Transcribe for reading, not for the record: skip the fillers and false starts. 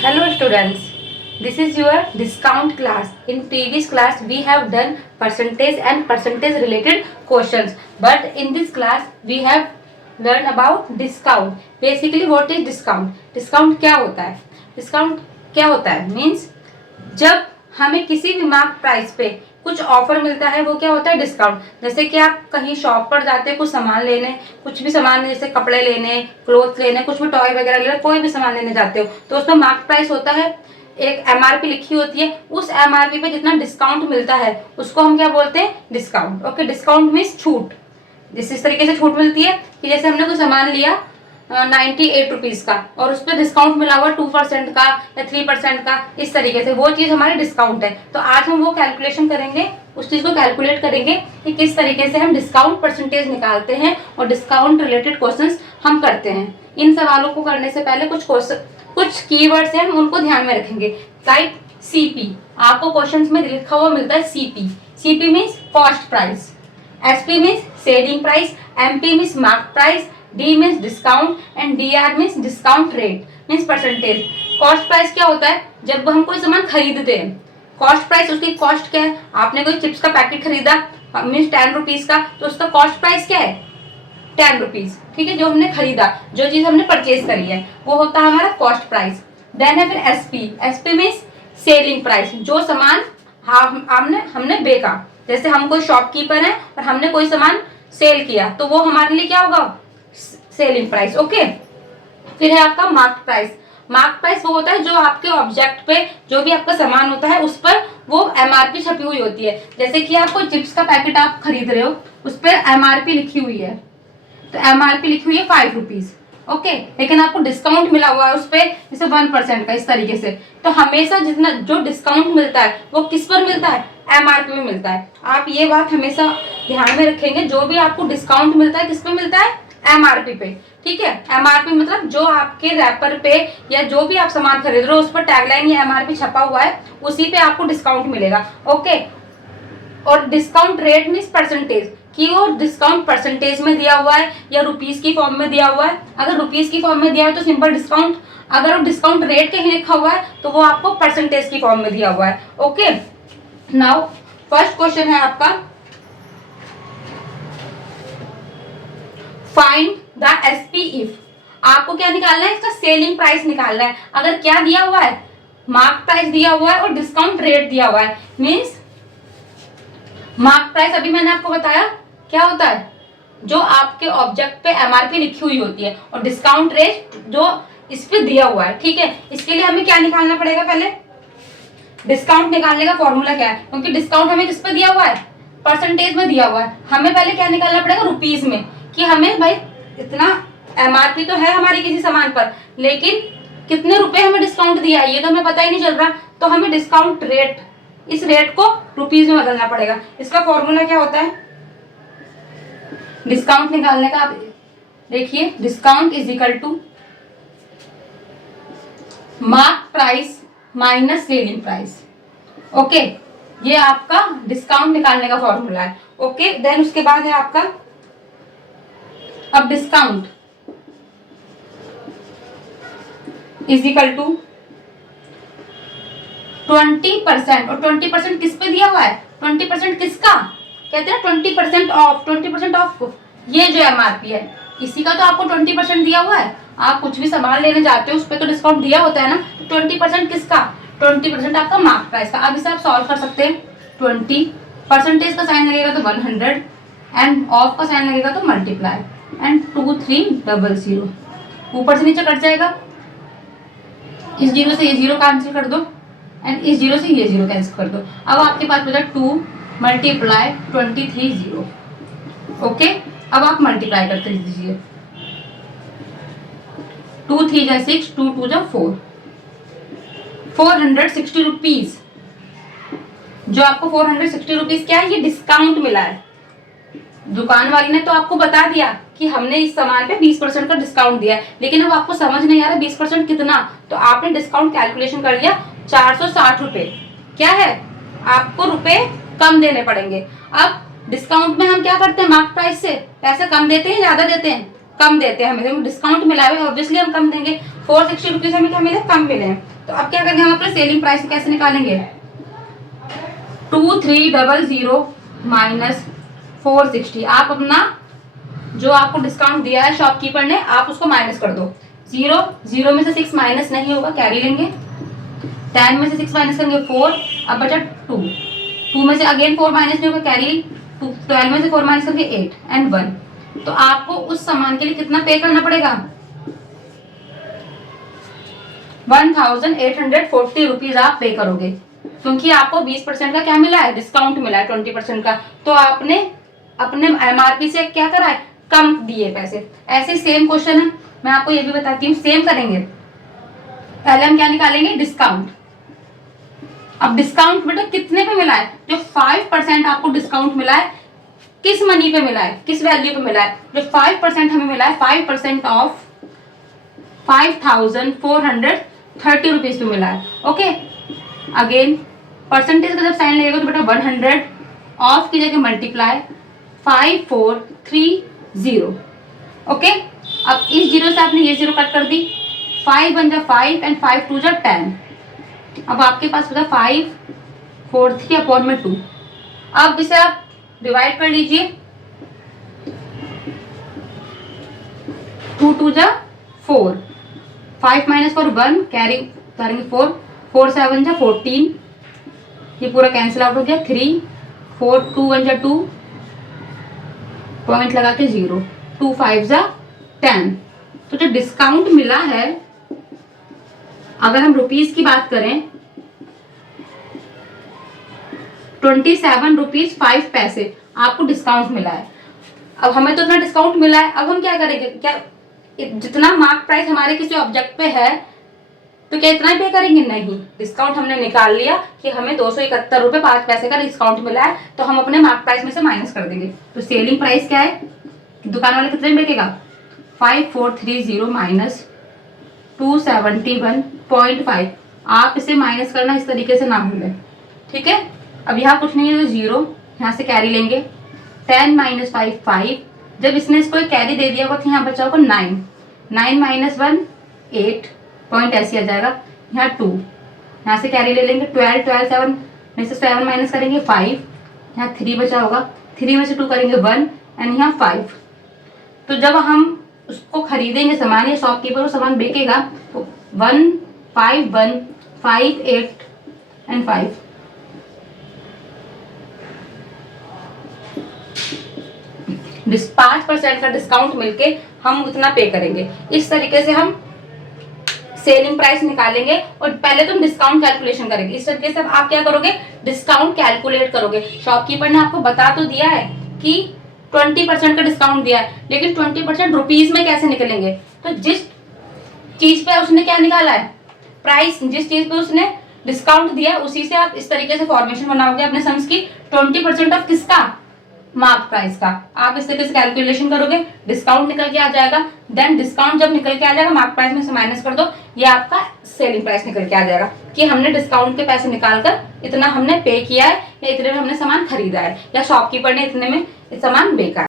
Hello students, this is your discount class. In previous class we have done percentage and percentage related questions, but in this class we have learned about discount. Basically what is discount? Discount क्या होता है? Discount क्या होता है? Means जब हमें किसी भी मार्क प्राइस पे कुछ ऑफर मिलता है वो क्या होता है? डिस्काउंट। जैसे कि आप कहीं शॉप पर जाते हैं कुछ सामान लेने, कुछ भी सामान जैसे कपड़े लेने, क्लोथ लेने, कुछ भी टॉय वगैरह लेने, कोई भी सामान लेने जाते हो तो उसमें मार्क प्राइस होता है, एक एमआरपी लिखी होती है, उस एमआरपी पे जितना डिस्काउंट मिलता है उसको हम क्या बोलते हैं? डिस्काउंट। ओके, डिस्काउंट मीन्स छूट। इस तरीके से छूट मिलती है कि जैसे हमने कोई सामान लिया 98 रुपीज का और उस पर डिस्काउंट मिला हुआ 2% का या 3% का, इस तरीके से वो चीज हमारी डिस्काउंट है। तो आज हम वो कैलकुलेशन करेंगे, उस चीज को कैलकुलेट करेंगे कि किस तरीके से हम डिस्काउंट परसेंटेज निकालते हैं और डिस्काउंट रिलेटेड क्वेश्चंस हम करते हैं। इन सवालों को करने से पहले कुछ कीवर्ड्स हैं, हम उनको ध्यान में रखेंगे। टाइप सीपी, आपको क्वेश्चंस में लिखा हुआ मिलता है CP. CP means cost price, SP means selling price, MP means mark price, D means discount and DR means discount rate means percentage. Cost price क्या होता है? जब हम कोई सामान खरीदते हैं, कॉस्ट प्राइस, उसकी कॉस्ट क्या है? आपने कोई चिप्स का पैकेट खरीदा मीन्स 10 रुपीज का, तो उसका कॉस्ट प्राइस क्या है? 10 रुपीज। ठीक है, जो हमने खरीदा, जो चीज हमने परचेज करी है वो होता है हमारा कॉस्ट प्राइस। देन है फिर SP. SP means selling price, जो सामान हमने बेचा। जैसे हम कोई शॉपकीपर है और हमने कोई सामान सेल किया तो वो हमारे लिए क्या होगा? Selling price. ओके, फिर है आपका मार्क प्राइस। मार्क प्राइस वो होता है जो आपके ऑब्जेक्ट पे, जो भी आपका सामान होता है उस पर वो एमआरपी छपी हुई होती है। जैसे कि आपको चिप्स का पैकेट आप खरीद रहे हो, उस पर एमआरपी लिखी हुई है, तो एमआरपी लिखी हुई है 5 रुपीज। ओके, लेकिन आपको डिस्काउंट मिला हुआ है उस पर जैसे 1% का, इस तरीके से। तो हमेशा जितना जो डिस्काउंट मिलता है वो किस पर मिलता है? एमआरपी में मिलता है। आप ये बात हमेशा ध्यान में रखेंगे, जो भी आपको डिस्काउंट मिलता है किस पे मिलता है? एमआरपी पे। ठीक है, एमआरपी मतलब जो आपके रैपर पे या जो भी आप सामान खरीद रहे हो उस पर टैगलाइन या एमआरपी छपा हुआ है, उसी पे आपको डिस्काउंट मिलेगा। ओके, और डिस्काउंट रेट मीन्स परसेंटेज, कि वो डिस्काउंट परसेंटेज में दिया हुआ है या रुपीज की फॉर्म में दिया हुआ है। अगर रुपीज की फॉर्म में दिया है तो सिंपल डिस्काउंट, अगर वो डिस्काउंट रेट कहीं लिखा हुआ है तो वो आपको परसेंटेज की फॉर्म में दिया हुआ है। ओके, नाउ फर्स्ट क्वेश्चन है आपका, फाइंड द एसपी इफ। आपको क्या निकालना है? इसका सेलिंग प्राइस निकालना है। अगर क्या दिया हुआ है? मार्क प्राइस दिया हुआ है और डिस्काउंट रेट दिया हुआ है। मीन्स मार्क प्राइस अभी मैंने आपको बताया क्या होता है, जो आपके ऑब्जेक्ट पे एमआरपी लिखी हुई होती है, और डिस्काउंट रेट जो इस पे दिया हुआ है। ठीक है, इसके लिए हमें क्या निकालना पड़ेगा? पहले डिस्काउंट निकालने का फॉर्मूला क्या है? क्योंकि डिस्काउंट हमें किस पे दिया हुआ है? परसेंटेज में दिया हुआ है। हमें पहले क्या निकालना पड़ेगा? रुपीज में, कि हमें भाई इतना एमआरपी तो है हमारी किसी सामान पर, लेकिन कितने रुपए हमें डिस्काउंट दिया है ये तो हमें पता ही नहीं चल रहा। तो हमें डिस्काउंट रेट, इस रेट को रुपीज में बदलना पड़ेगा। इसका फॉर्मूला क्या होता है डिस्काउंट निकालने का? आप देखिए, discount is equal to mark price minus selling price. Okay, ये आपका डिस्काउंट निकालने का फॉर्मूला है। ओके, देन उसके बाद है आपका, अब डिस्काउंट इज इक्वल टू 20%, और 20% किस पे दिया हुआ है? 20% किसका कहते हैं? 20% ऑफ। 20% ऑफ ये जो एमआरपी है इसी का तो आपको 20% दिया हुआ है। आप कुछ भी सामान लेने जाते हो उस पर तो डिस्काउंट दिया होता है ना। 20% किसका? 20% आपका मार्क प्राइस का। अब इसे आप सॉल्व कर सकते हैं। 20% का साइन लगेगा तो 100 एंड ऑफ का साइन लगेगा तो मल्टीप्लाई एंड 2300। ऊपर से नीचे कट जाएगा, इस जीरो से ये जीरो कैंसिल कर दो एंड इस जीरो से ये जीरो कैंसिल कर दो। अब आपके पास बचा 2 मल्टीप्लाई 2300। ओके, अब आप मल्टीप्लाई करते दीजिए। 2 3 जा 6, 2 2 जा 4, 460 रुपीज। जो आपको 460 रुपीज क्या है? ये डिस्काउंट मिला है। दुकान वाली ने तो आपको बता दिया कि हमने इस सामान पे 20% का डिस्काउंट दिया है, लेकिन अब आपको समझ नहीं आ रहा 20% कितना, तो आपने डिस्काउंट कैलकुलेशन कर लिया 460 रुपए। क्या है? आपको रुपए कम देने पड़ेंगे। अब डिस्काउंट में हम क्या करते हैं? मार्क प्राइस से पैसे कम देते हैं, ज्यादा देते हैं? कम देते हैं। हमें डिस्काउंट मिला है, ऑब्वियसली हम कम देंगे। 460 रुपीज हमें क्या मिले? कम मिले हैं। तो अब क्या करेंगे, हम अपने सेलिंग प्राइस कैसे निकालेंगे, 2300 माइनस 460। आप अपना जो आपको डिस्काउंट दिया है शॉपकीपर ने, आप उसको माइनस कर दो। 0 में से 6 माइनस नहीं होगा, कैरी लेंगे। 10 में से 6 माइनस करेंगे 4, अब बचा 2 में से अगेन 4 माइनस नहीं होगा, कैरी। 12 में से 4 माइनस करके 8 एंड 1। तो आपको उस सामान के लिए कितना पे करना पड़ेगा, 1840 रुपीज आप पे करोगे, क्योंकि आपको 20% का क्या मिला है, डिस्काउंट मिला है 20% का। तो आपने अपने एमआरपी से क्या करा है, कम दिए पैसे। ऐसे सेम क्वेश्चन है, मैं आपको ये भी बताती हूँ, सेम करेंगे। पहले हम क्या निकालेंगे, डिस्काउंट। अब डिस्काउंट बेटा कितने पे मिला है, जो 5% आपको डिस्काउंट मिला है, किस मनी पे मिला है, किस वैल्यू पे मिला है, जो 5% हमें मिला है, 5% ऑफ 5430 रुपीज पे मिला है। ओके, अगेन परसेंटेज का जब साइन लगेगा तो बेटा 100 ऑफ की जगह मल्टीप्लाई 5430। ओके, अब इस जीरो से आपने ये जीरो कट कर दी, 5 1 जा 5 एंड 5 2 जा 10। अब आपके पास बचा 543/2। अब इसे आप डिवाइड कर लीजिए, 2 2 जा 4, 5 माइनस 4 1, कैरी करेंगे 4, 4 7 जा 14, ये पूरा कैंसिल आउट हो गया। 3 4 2 1 जा 2, पॉइंट लगा के 0, 2 5 जा 10। तो जो डिस्काउंट मिला है, अगर हम रुपीज की बात करें, 27 रुपीज 5 पैसे आपको डिस्काउंट मिला है। अब हमें तो इतना डिस्काउंट मिला है, अब हम क्या करेंगे, क्या जितना मार्क प्राइस हमारे किसी ऑब्जेक्ट पे है तो क्या इतना ही पे करेंगे, नहीं। डिस्काउंट हमने निकाल लिया कि हमें 271 रुपए 5 पैसे का डिस्काउंट मिला है, तो हम अपने मार्क प्राइस में से माइनस कर देंगे। तो सेलिंग प्राइस क्या है, दुकान वाले कितने में बेचेगा, 5430 माइनस 271.5। आप इसे माइनस करना इस तरीके से ना भूलें, ठीक है। अब यहाँ कुछ नहीं है, 0 यहाँ से कैरी लेंगे, 10 माइनस 5 5। जब इसने इसको एक कैरी दे दिया होगा तो यहाँ बचा होगा 9, 9 माइनस 1 8, पॉइंट ऐसे आ जाएगा। यहाँ 2, यहाँ से कैरी ले लेंगे, 12 12 7 में से 7 माइनस करेंगे 5, यहाँ 3 बचा होगा, 3 में से 2 करेंगे 1 एंड यहाँ 5। तो जब हम उसको खरीदेंगे सामान, या शॉपकीपर वो सामान बेचेगा, तो 1 5 1 5 8 एंड 5। जिस 5% का डिस्काउंट मिलके हम उतना पे करेंगे। इस तरीके से हम सेलिंग प्राइस निकालेंगे, और पहले तुम डिस्काउंट कैलकुलेशन करेंगे। इस तरीके से आप क्या करोगे, डिस्काउंट कैलकुलेट करोगे। शॉपकीपर ने आपको बता तो दिया है कि 20% का डिस्काउंट दिया है, लेकिन 20% रुपीज में कैसे निकलेंगे, तो जिस चीज पे उसने क्या निकाला है, प्राइस, जिस चीज पे उसने डिस्काउंट दिया उसी से आप इस तरीके से फॉर्मेशन बनाओगे अपने सम्स की। 20% ऑफ किसका, मार्क प्राइस का। आप इस तरीके से कैलकुलेशन करोगे, डिस्काउंट निकल के आ जाएगा। देन डिस्काउंट जब निकल के आ जाएगा, मार्क प्राइस में से माइनस कर दो, ये आपका सेलिंग प्राइस निकल के आ जाएगा कि हमने डिस्काउंट के पैसे निकालकर इतना हमने पे किया है, या इतने में हमने सामान खरीदा है, या शॉपकीपर ने इतने में सामान बेचा है।